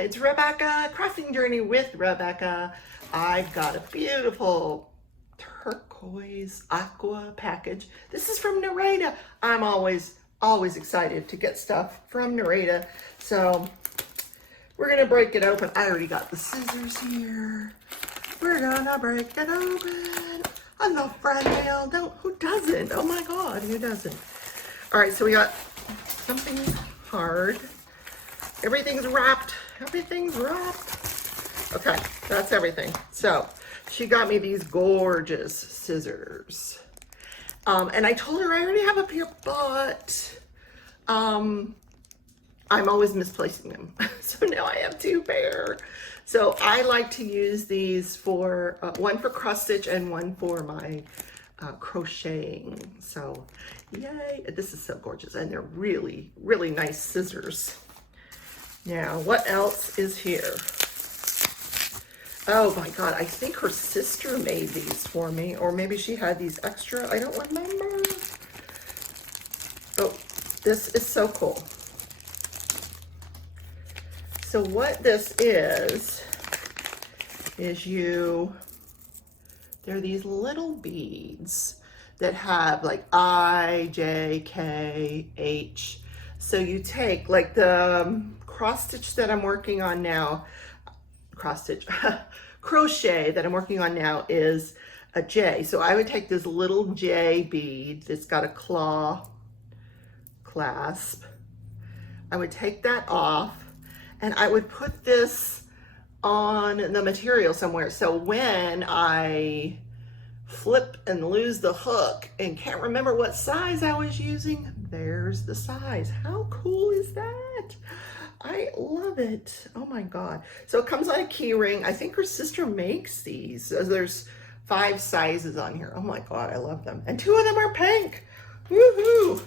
it's Rebecca, Crafting Journey with Rebecca. I've got a beautiful turquoise aqua package. This is from Nareda. I'm always excited to get stuff from Nareda. So we're gonna break it open. I already got the scissors here. We're gonna break it open. I love friend mail. Who doesn't? Oh my God, who doesn't? All right, so we got something hard. Everything's wrapped. Everything's wrapped. Okay, that's everything. So she got me these gorgeous scissors. And I told her I already have a pair, but I'm always misplacing them. So now I have two pair. So I like to use these for, one for cross stitch and one for my crocheting. So yay, this is so gorgeous. And they're really, really nice scissors. Now, what else is here? Oh my God, I think her sister made these for me, or maybe she had these extra, I don't remember. Oh, this is so cool. So what this is they're these little beads that have like I, J, K, H. So you take like the cross stitch that I'm working on now, crochet that I'm working on now is a J. So I would take this little J bead that's got a claw clasp. I would take that off and I would put this on the material somewhere. So when I flip and lose the hook and can't remember what size I was using, there's the size. How cool is that? I love it. Oh my God. So it comes on a key ring. I think her sister makes these. So there's 5 sizes on here. Oh my God, I love them. And 2 of them are pink. Woohoo.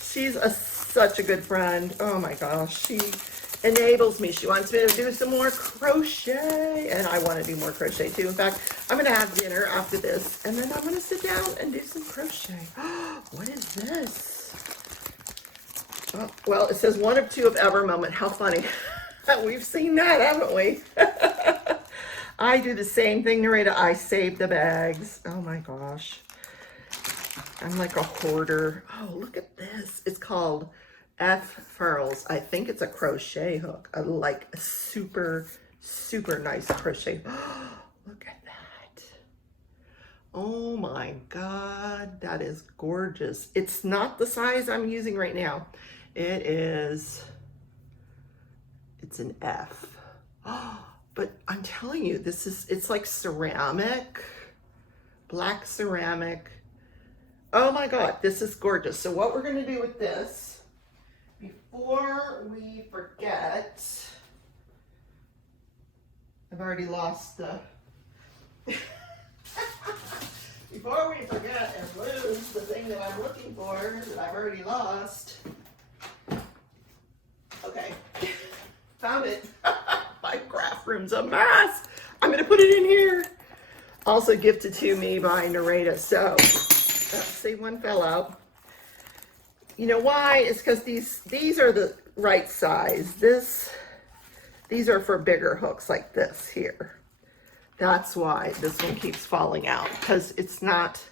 She's such a good friend. Oh my gosh. She enables me. She wants me to do some more crochet, and I want to do more crochet too. In fact, I'm going to have dinner after this, and then I'm going to sit down and do some crochet. What is this? Oh, well, it says 1 of 2 of ever moment. How funny. We've seen that, haven't we? I do the same thing, Narita. I save the bags. Oh my gosh. I'm like a hoarder. Oh, look at this. It's called F Furls. I think it's a crochet hook. I like a super, super nice crochet. Look at that. Oh my God, that is gorgeous. It's not the size I'm using right now. It's an F. But I'm telling you, it's like ceramic, black ceramic. Oh my God, this is gorgeous. So what we're gonna do with this, before we forget, I've already lost the, before we forget and lose the thing that I'm looking for that I've already lost. Okay, found it. My craft room's a mess. I'm gonna put it in here. Also gifted to me by Nareda. So, let's see, one fell out. You know why? It's because these are the right size. These are for bigger hooks like this here. That's why this one keeps falling out, because it's not,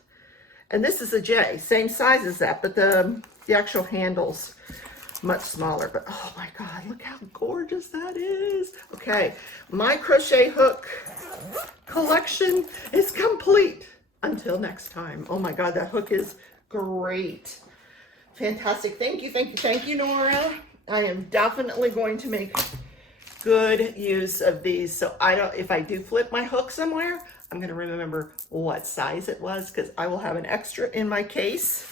and this is a J, same size as that, but the actual handle's much smaller. But oh my God, look how gorgeous that is. Okay, my crochet hook collection is complete. Until next time. Oh my God, that hook is great. Fantastic. Thank you, Nora. I am definitely going to make good use of these. So if I do flip my hook somewhere, I'm going to remember what size it was, because I will have an extra in my case.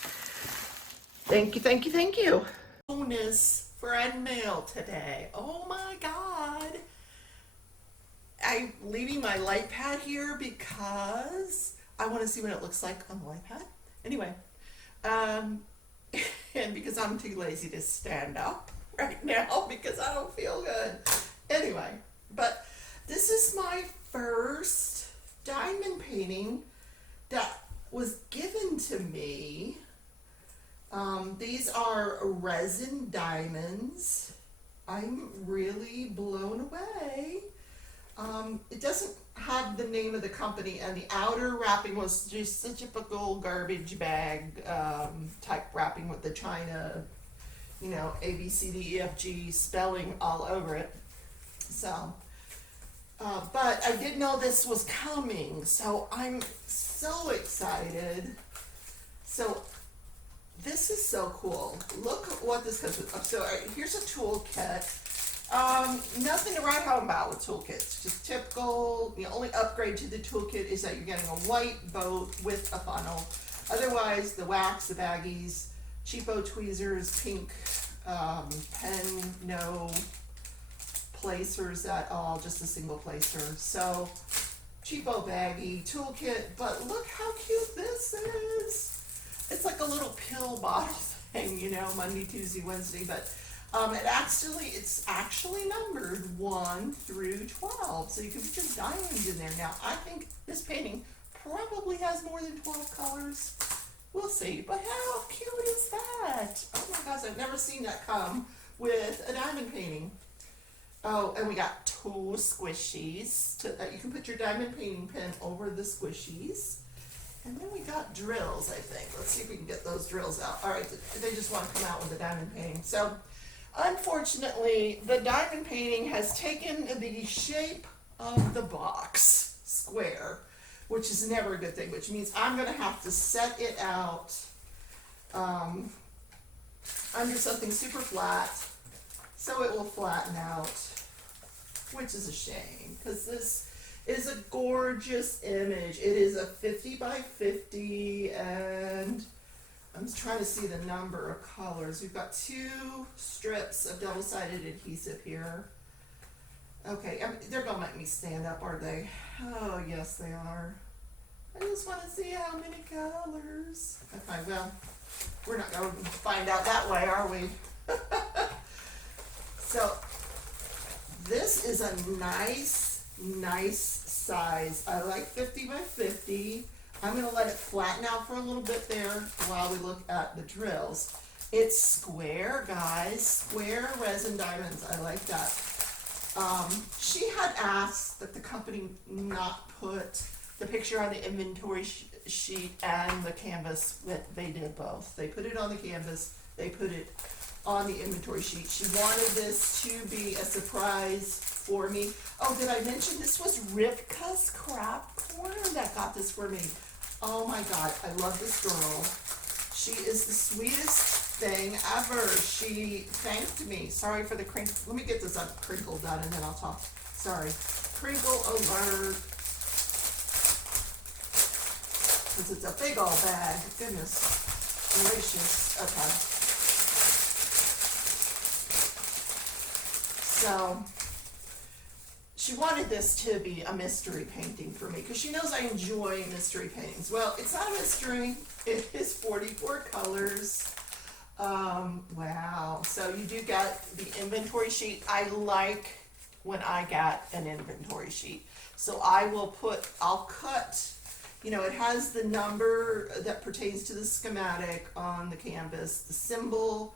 Thank you. Bonus friend mail today. Oh my God. I'm leaving my light pad here because I want to see what it looks like on the light pad. Anyway, and because I'm too lazy to stand up right now because I don't feel good. Anyway, but this is my first diamond painting that was given to me. These are resin diamonds. I'm really blown away. It doesn't have the name of the company, and the outer wrapping was just a typical garbage bag type wrapping with the China, A, B, C, D, E, F, G spelling all over it. So, but I didn't know this was coming, so I'm so excited. So, this is so cool. Look what this comes with. So, here's a toolkit. Nothing to write home about with toolkits. Just typical. The only upgrade to the toolkit is that you're getting a white boat with a funnel. Otherwise, the wax, the baggies, cheapo tweezers, pink pen, no placers at all, just a single placer. So, cheapo baggy toolkit, but look how cute this is. It's like a little pill bottle thing, Monday, Tuesday, Wednesday, but it's actually numbered 1 through 12, so you can put your diamonds in there. Now, I think this painting probably has more than 12 colors. We'll see, but how cute is that? Oh my gosh, I've never seen that come with a diamond painting. Oh, and we got 2 squishies. You can put your diamond painting pen over the squishies. And then we got drills, I think. Let's see if we can get those drills out. All right, they just want to come out with the diamond painting. So, unfortunately, the diamond painting has taken the shape of the box square, which is never a good thing, which means I'm going to have to set it out under something super flat so it will flatten out, which is a shame because this is a gorgeous image. It is a 50 by 50, and I'm just trying to see the number of colors. We've got 2 strips of double-sided adhesive here. Okay, they're gonna make me stand up, are they? Oh, yes, they are. I just want to see how many colors. Okay, well, we're not going to find out that way, are we? So, this is a nice size. I like 50 by 50. I'm going to let it flatten out for a little bit there while we look at the drills. It's square, guys. Square resin diamonds. I like that. She had asked that the company not put the picture on the inventory sheet and the canvas, but they did both. They put it on the canvas. They put it on the inventory sheet. She wanted this to be a surprise for me. Oh, did I mention this was Rivka's Craft Corner that got this for me? Oh my God, I love this girl. She is the sweetest thing ever. She thanked me. Sorry for the crinkle. Let me get this crinkle done and then I'll talk. Sorry. Crinkle alert. Because it's a big old bag. Goodness gracious. Okay. So, she wanted this to be a mystery painting for me because she knows I enjoy mystery paintings. Well, it's not a mystery. It is 44 colors. Wow. So you do get the inventory sheet. I like when I get an inventory sheet. So I'll cut, it has the number that pertains to the schematic on the canvas, the symbol,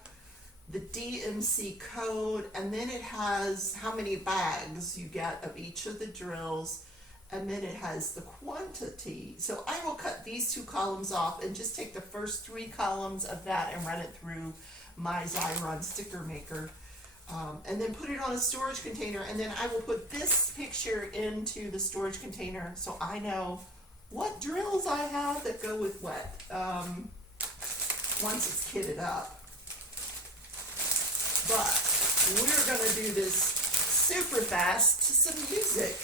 the DMC code, and then it has how many bags you get of each of the drills, and then it has the quantity. So I will cut these 2 columns off and just take the first 3 columns of that and run it through my Xyron sticker maker, and then put it on a storage container, and then I will put this picture into the storage container so I know what drills I have that go with what once it's kitted up. But we're going to do this super fast to some music.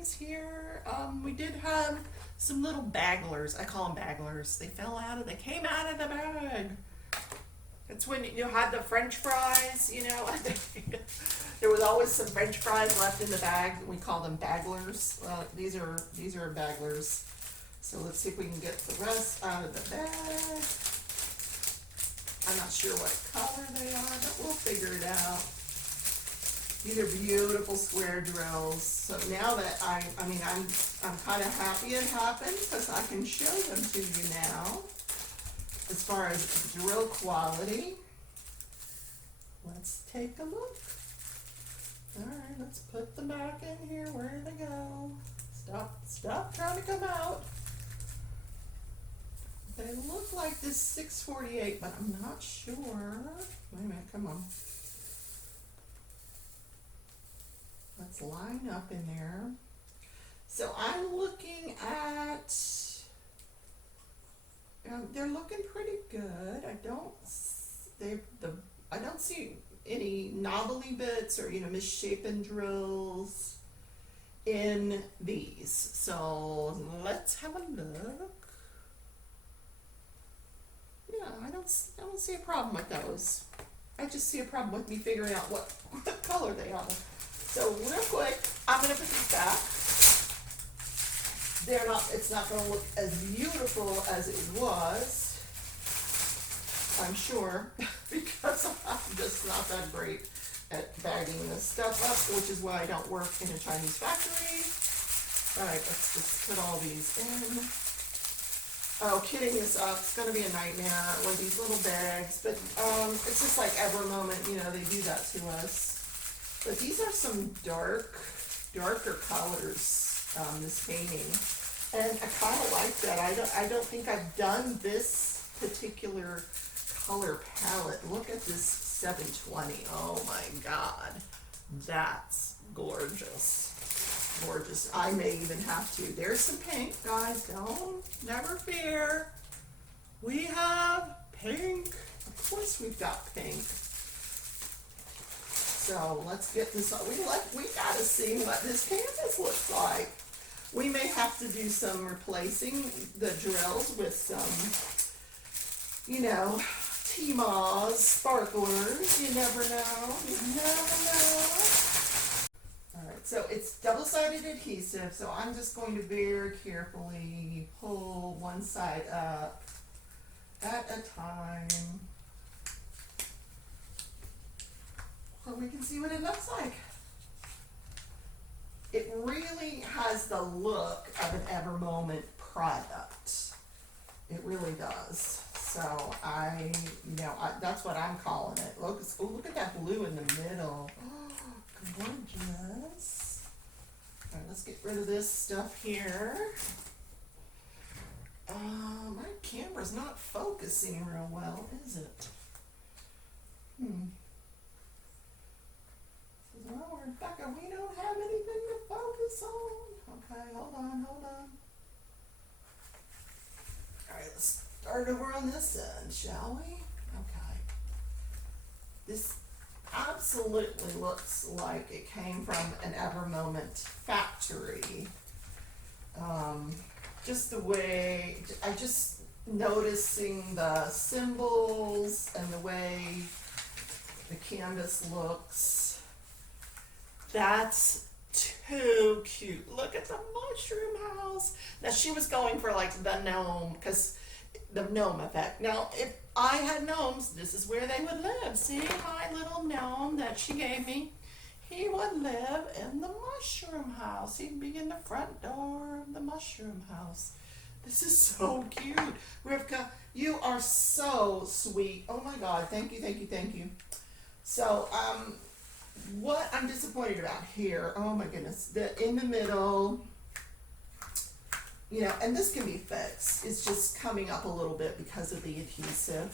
things here. We did have some little bagglers. I call them bagglers. They came out of the bag. It's when you had the French fries, you know. There was always some French fries left in the bag. We call them bagglers. These are bagglers. So let's see if we can get the rest out of the bag. I'm not sure what color they are, but we'll figure it out. These are beautiful square drills. So now that I'm kind of happy it happened because I can show them to you now. As far as drill quality, let's take a look. All right, let's put them back in here. Where do they go? Stop trying to come out. They look like this 648, but I'm not sure. Wait a minute, come on. Let's line up in there. So I'm looking at, they're looking pretty good. I don't see any knobbly bits or misshapen drills in these. So let's have a look. Yeah, I don't see a problem with those. I just see a problem with me figuring out what color they are. So real quick, I'm gonna put these back. It's not gonna look as beautiful as it was, I'm sure, because I'm just not that great at bagging this stuff up, which is why I don't work in a Chinese factory. All right, let's just put all these in. Oh, kitting this up, it's gonna be a nightmare with these little bags, but it's just like Evermoment, they do that to us. But these are some darker colors, this painting. And I kind of like that. I don't think I've done this particular color palette. Look at this 720. Oh my God. That's gorgeous. Gorgeous. I may even have to. There's some pink, guys. Never fear. We have pink. Of course we've got pink. So let's get this on. We gotta see what this canvas looks like. We may have to do some replacing the drills with some, Tmos sparklers. You never know. All right, so it's double-sided adhesive, so I'm just going to very carefully pull one side up at a time, so we can see what it looks like. It really has the look of an Evermoment product. It really does. So that's what I'm calling it. Look at that blue in the middle. Oh, gorgeous. All right, let's get rid of this stuff here. My camera's not focusing real well, is it? Well, Rebecca, we don't have anything to focus on. Okay, hold on. All right, let's start over on this end, shall we? Okay. This absolutely looks like it came from an Evermoment factory. Just the way, I just noticing the symbols and the way the canvas looks. That's too cute. Look at the mushroom house. Now she was going for like the gnome, because the gnome effect. Now if I had gnomes, this is where they would live. See my little gnome that she gave me? He would live in the mushroom house. He'd be in the front door of the mushroom house. This is so cute. Rivka, you are so sweet. Oh my God, thank you. So, what I'm disappointed about here, oh my goodness, in the middle, and this can be fixed. It's just coming up a little bit because of the adhesive.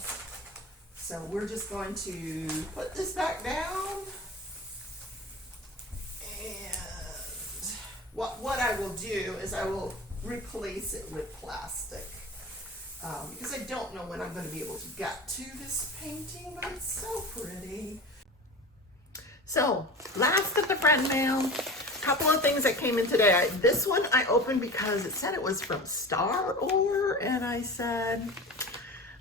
So we're just going to put this back down. And what I will do is I will replace it with plastic. Because I don't know when I'm going to be able to get to this painting, but it's so pretty. So, last of the friend mail. couple of things that came in today. This one I opened because it said it was from Star Or, and I said,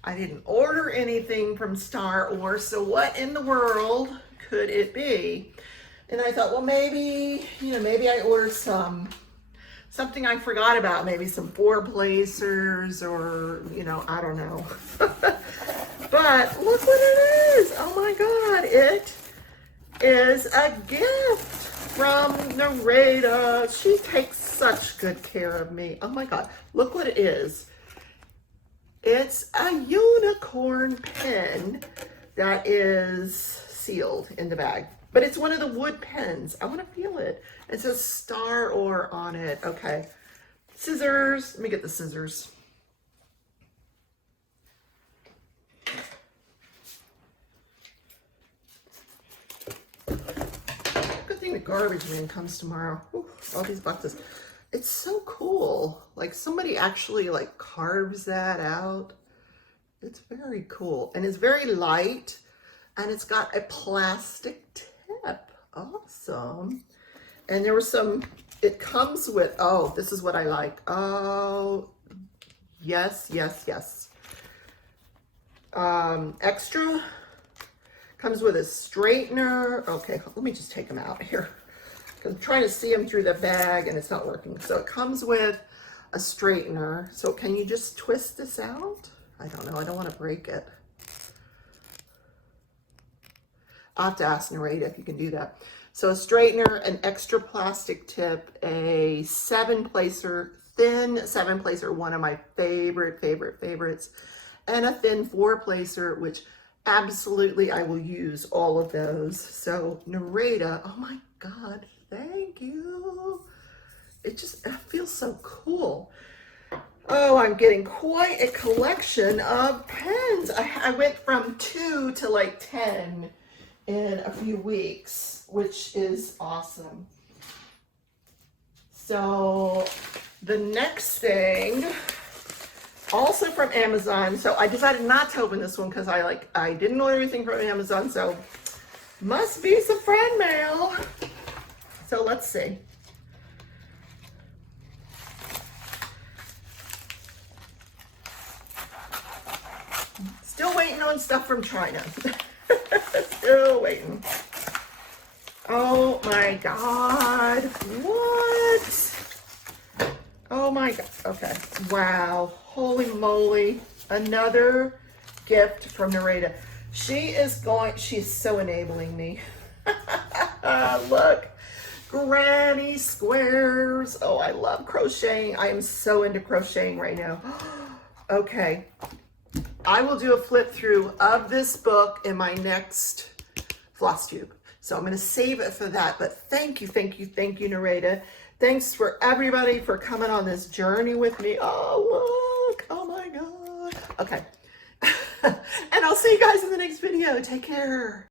I didn't order anything from Star Or, so what in the world could it be? And I thought, well, maybe, maybe I ordered something I forgot about, maybe some 4-placers or, I don't know. But look what it is. Oh my God, it is a gift from Nareda. She takes such good care of me. Oh my God, look what it is. It's a unicorn pen that is sealed in the bag, but it's one of the wood pens. I want to feel it. It says Star Or on it. Okay, scissors. Let me get the scissors. Good thing the garbage man comes tomorrow. Ooh, all these boxes. It's so cool. Like somebody actually like carves that out. It's very cool. And it's very light. And it's got a plastic tip. Awesome. And there was it comes with, oh, this is what I like. Oh, yes, yes, yes. Extra. Comes with a straightener. Okay, let me just take them out here. I'm trying to see them through the bag and it's not working. So it comes with a straightener. So can you just twist this out? I don't know. I don't want to break it. I'll have to ask Nareda if you can do that. So a straightener, an extra plastic tip, a 7-placer, thin 7-placer, one of my favorites, and a thin 4-placer, which absolutely I will use all of those. So Nareda, oh my God, thank you. It feels so cool. Oh, I'm getting quite a collection of pens. I went from 2 to like 10 in a few weeks, which is awesome. So the next thing, also from Amazon. So I decided not to open this one because I didn't order anything from Amazon, so must be some friend mail. So let's see. Still waiting on stuff from China. Still waiting. Oh my God. What? Oh my God. Okay. Wow. Holy moly. Another gift from Nareda. She's so enabling me. Look. Granny squares. Oh, I love crocheting. I am so into crocheting right now. Okay. I will do a flip through of this book in my next floss tube. So I'm going to save it for that. But thank you, Nareda. Thanks for everybody for coming on this journey with me. Oh, look. Oh my God. Okay. And I'll see you guys in the next video. Take care.